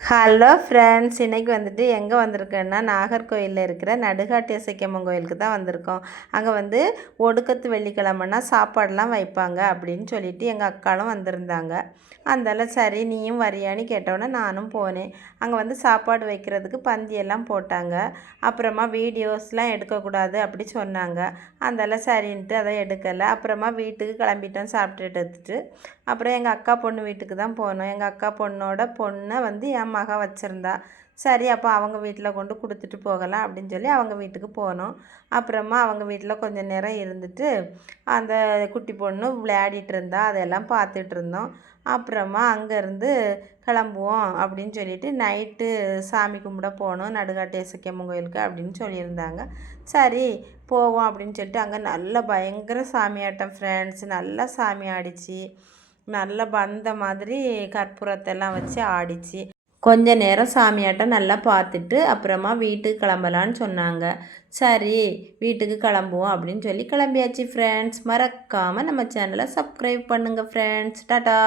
Hello friends, இன்றைக்கி வந்துட்டு எங்கே வந்திருக்கேன்னா நாகர்கோயிலில் இருக்கிற நடுகாட்டு இசக்கியம்மன் கோயிலுக்கு தான் வந்திருக்கோம். அங்கே வந்து ஒடுக்கத்து வெள்ளிக்கிழமைனா சாப்பாடெலாம் வைப்பாங்க அப்படின்னு சொல்லிட்டு எங்கள் அக்காலும் வந்திருந்தாங்க. அந்தால சரி நீயும் வரியான்னு கேட்டோன்னே நானும் போனேன். அங்கே வந்து சாப்பாடு வைக்கிறதுக்கு பந்தியெல்லாம் போட்டாங்க. அப்புறமா வீடியோஸ்லாம் எடுக்கக்கூடாது அப்படி சொன்னாங்க. அந்தால சரின்ட்டு அதை எடுக்கலை. அப்புறமா வீட்டுக்கு கிளம்பிட்டோம் சாப்பிட்டுட்டு எடுத்துட்டு. அப்புறம் எங்கள் அக்கா பொண்ணு வீட்டுக்கு தான் போனோம். எங்கள் அக்கா பொண்ணோட பொண்ணை வந்து என் மக வச்சுருந்தா. சரி அப்போ அவங்க வீட்டில் கொண்டு கொடுத்துட்டு போகலாம் அப்படின்னு சொல்லி அவங்க வீட்டுக்கு போனோம். அப்புறமா அவங்க வீட்டில் கொஞ்சம் நேரம் இருந்துட்டு அந்த குட்டி பொண்ணு விளையாடிட்டு இருந்தா, அதெல்லாம் பார்த்துட்டு இருந்தோம். அப்புறமா அங்கேருந்து கிளம்புவோம் அப்படின்னு சொல்லிட்டு நைட்டு சாமி கும்பிட போனோம் நடுகாட்டு இசக்கியம்மன் கோயிலுக்கு அப்படின்னு சொல்லியிருந்தாங்க. சரி போவோம் அப்படின்னு சொல்லிட்டு அங்கே நல்ல பயங்கர சாமியாட்டம் ஃப்ரெண்ட்ஸ். நல்லா சாமி ஆடிச்சு. நல்லா பந்த மாதிரி கற்பூரத்தெல்லாம் வச்சு ஆடிச்சு. கொஞ்ச நேரம் சாமியாட்டம் நல்லா பார்த்துட்டு அப்புறமா வீட்டுக்கு கிளம்பலான்னு சொன்னாங்க. சரி வீட்டுக்கு கிளம்புவோம் அப்படின்னு சொல்லி கிளம்பியாச்சு ஃப்ரெண்ட்ஸ். மறக்காமல் நம்ம சேனலை சப்ஸ்கிரைப் பண்ணுங்கள் ஃப்ரெண்ட்ஸ். டாட்டா.